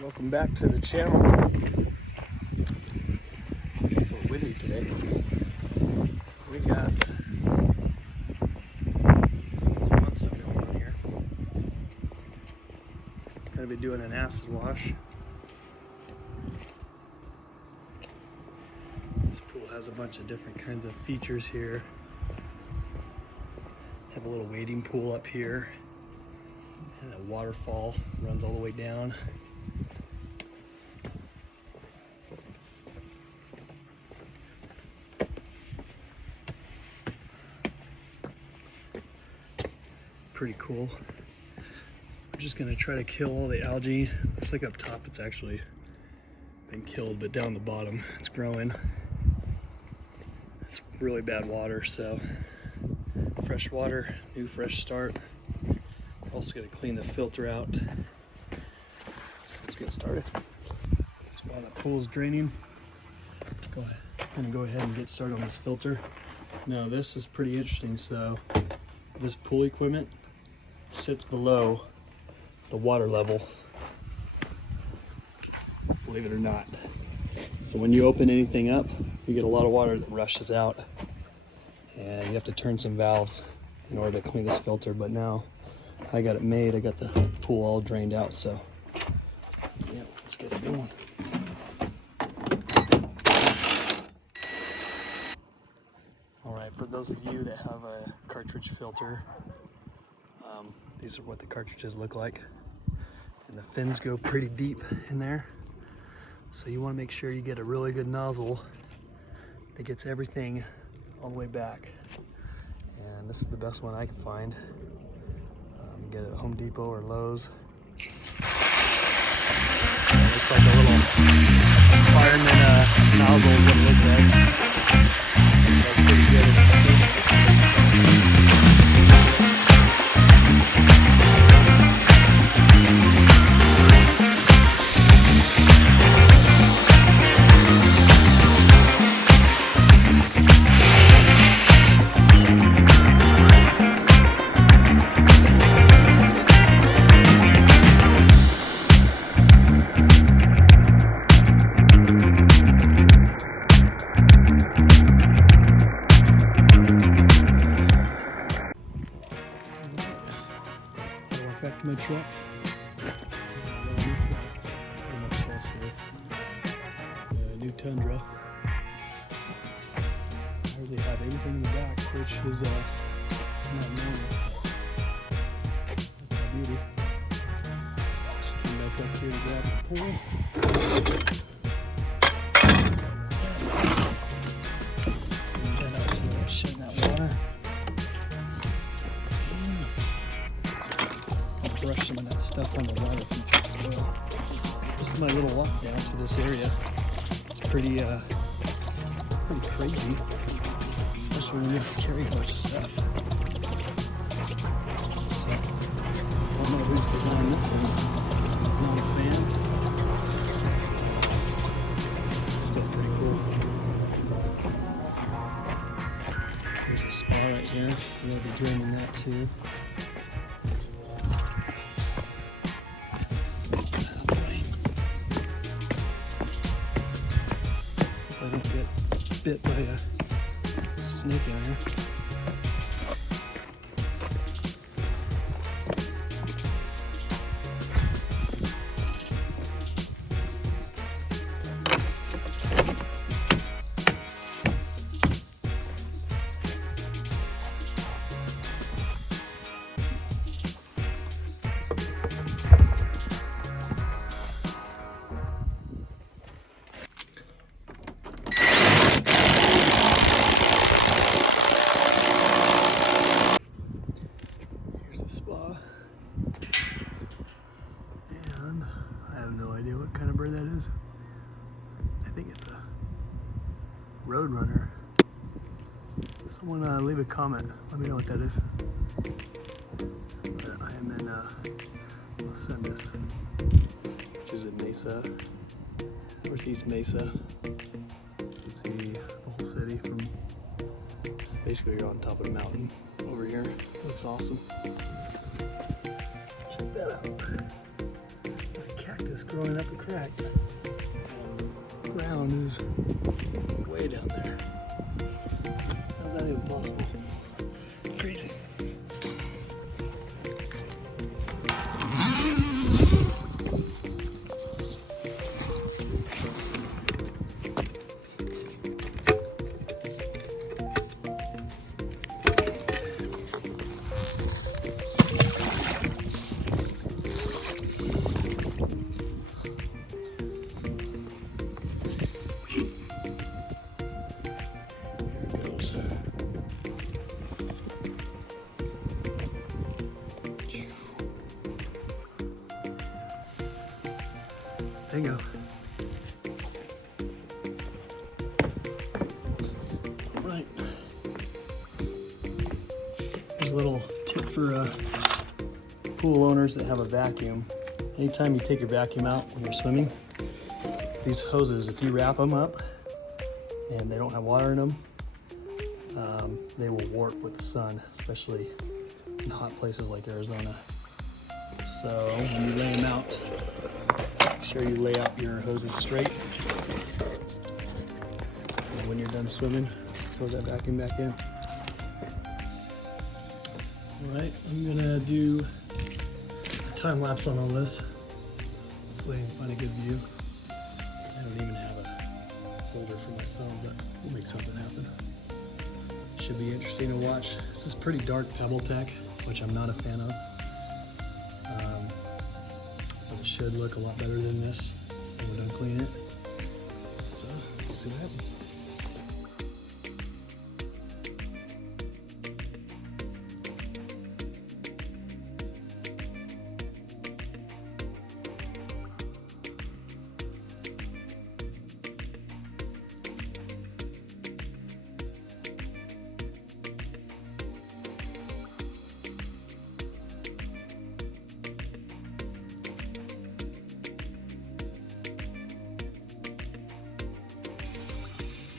Welcome back to the channel. A little windy today. We got some fun stuff going on here. Gonna be doing an acid wash. This pool has a bunch of different kinds of features here. Have a little wading pool up here. And a waterfall runs all the way down. Pretty cool. We're just gonna try to kill all the algae. Looks like up top it's actually been killed, but down the bottom it's growing. It's really bad water, so fresh water, new fresh start. We're also gonna clean the filter out. So let's get started. That's while the pool's draining. Gonna go ahead and get started on this filter. Now this is pretty interesting. So this pool equipment sits below the water level, believe it or not. So when you open anything up, you get a lot of water that rushes out, and you have to turn some valves in order to clean this filter. But now I got it made. I got the pool all drained out, so yeah, let's get it going. All right, for those of you that have a cartridge filter, these are what the cartridges look like, and the fins go pretty deep in there. So you want to make sure you get a really good nozzle that gets everything all the way back. And this is the best one I can find. You get it at Home Depot or Lowe's. It looks like a little fireman nozzle is what it looks like. That's pretty good. Back to my truck. I'm obsessed with new Tundra. I hardly have anything in the back, which is not normal. That's my beauty. Just came back up here to grab the pool. And then I'll see what's shedding that water. Brush some of that stuff on the water features as well. This is my little walk down to this area. It's pretty crazy, especially when you have to carry a bunch of stuff. So, I don't know who's designed this thing. Not a fan. Still pretty cool. There's a spa right here. We'll be draining that too. I don't get bit by a snake in here. Spa, and I have no idea what kind of bird that is. I think it's a roadrunner. Someone leave a comment, let me know what that is. But I am in Los Angeles, which is in Mesa, Northeast Mesa. You can see the whole city from basically you're on top of a mountain over here. Looks awesome. Check that out. Cactus this growing up a crack. Ground is way down there. How's that even possible? Crazy. There you go. All right. Here's a little tip for pool owners that have a vacuum. Anytime you take your vacuum out when you're swimming, these hoses, if you wrap them up and they don't have water in them, they will warp with the sun, especially in hot places like Arizona. So when you lay them out, make sure you lay out your hoses straight. And when you're done swimming, throw that vacuum back in. All right, I'm gonna do a time lapse on all this. Hopefully I can find a good view. I don't even have a holder for my phone, but we'll make something happen. Should be interesting to watch. This is pretty dark pebble tech, which I'm not a fan of. But it should look a lot better than this when we're done cleaning it. So, let's see what happens.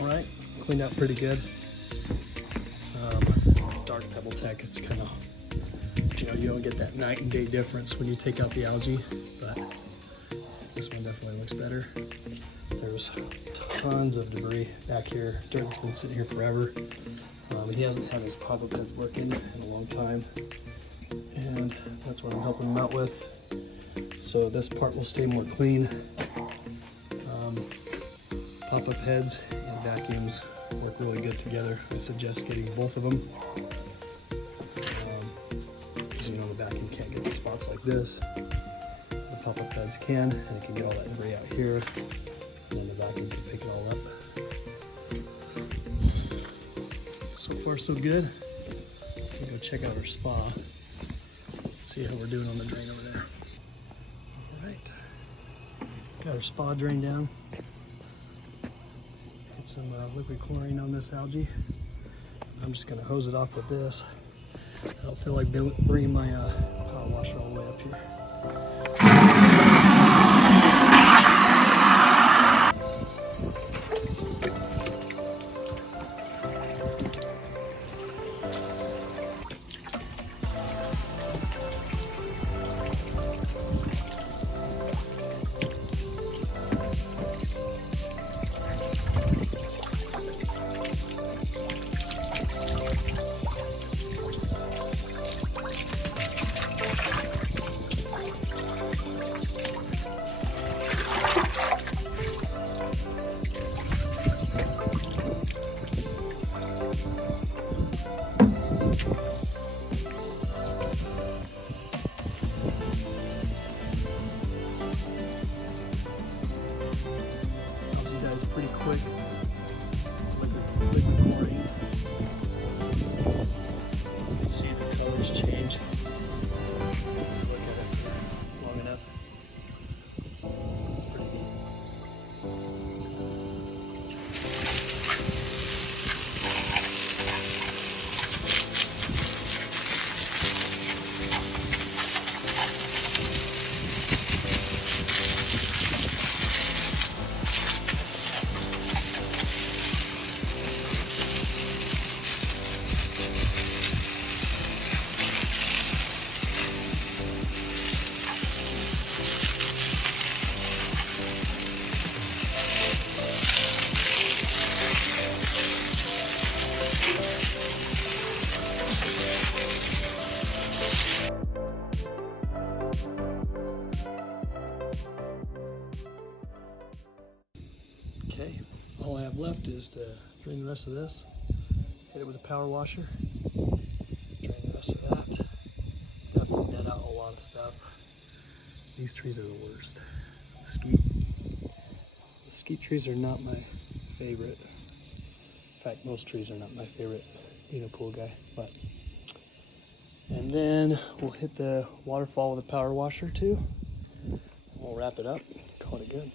All right, cleaned out pretty good. Dark pebble tech, it's kind of, you don't get that night and day difference when you take out the algae, but this one definitely looks better. There's tons of debris back here. Dirt's been sitting here forever. He hasn't had his pop-up heads working in a long time, and that's what I'm helping him out with. So this part will stay more clean. Pop-up heads and vacuums work really good together. I suggest getting both of them. Because the vacuum can't get to spots like this. The pop-up heads can, and it can get all that debris out here. And then the vacuum can pick it all up. So far so good. I'm gonna go check out our spa. See how we're doing on the drain over there. All right. Got our spa drain down. Some liquid chlorine on this algae. I'm just going to hose it off with this. I don't feel like bringing my power washer all the way up here. Pretty quick. Liquid chlorine. You can see the colors change. Look at it long enough. It's pretty neat. Okay, all I have left is to drain the rest of this, hit it with a power washer, drain the rest of that. Definitely net out a lot of stuff. These trees are the worst. The skeet trees are not my favorite. In fact, most trees are not my favorite being a pool guy. And then we'll hit the waterfall with a power washer too. We'll wrap it up, call it good.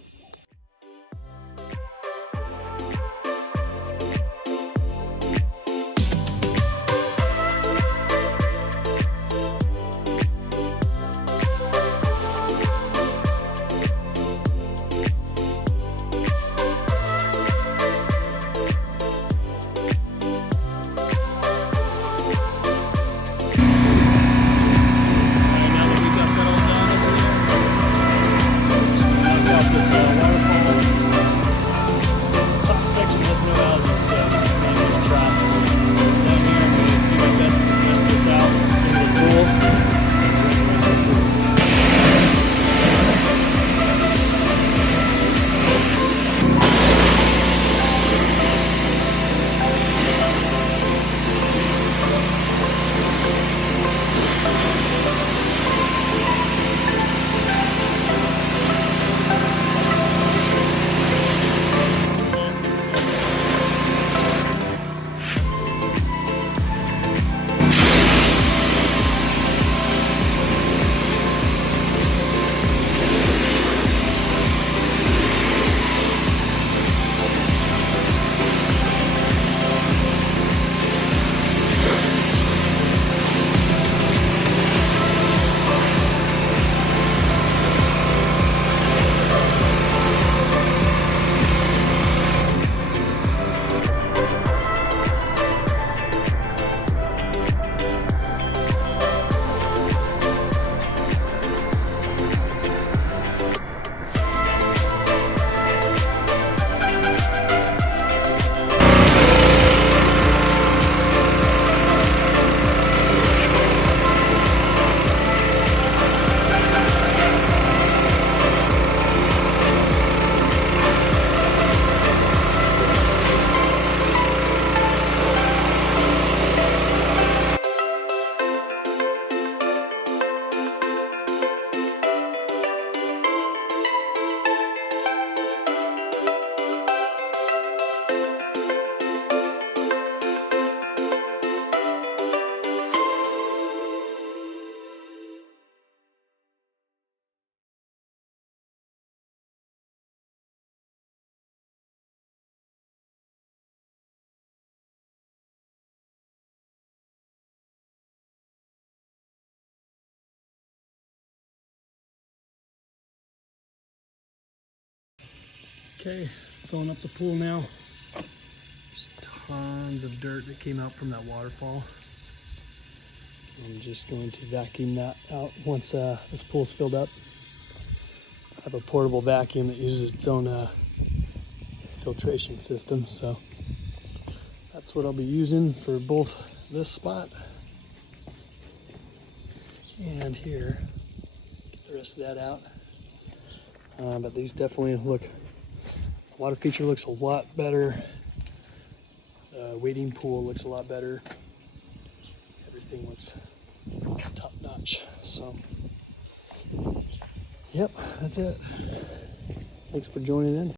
Okay, filling up the pool now. There's tons of dirt that came out from that waterfall. I'm just going to vacuum that out once this pool's filled up. I have a portable vacuum that uses its own filtration system, so that's what I'll be using for both this spot and here. Get the rest of that out. But these definitely look, water feature looks a lot better. Wading pool looks a lot better. Everything looks top notch. So, yep, that's it. Thanks for joining in.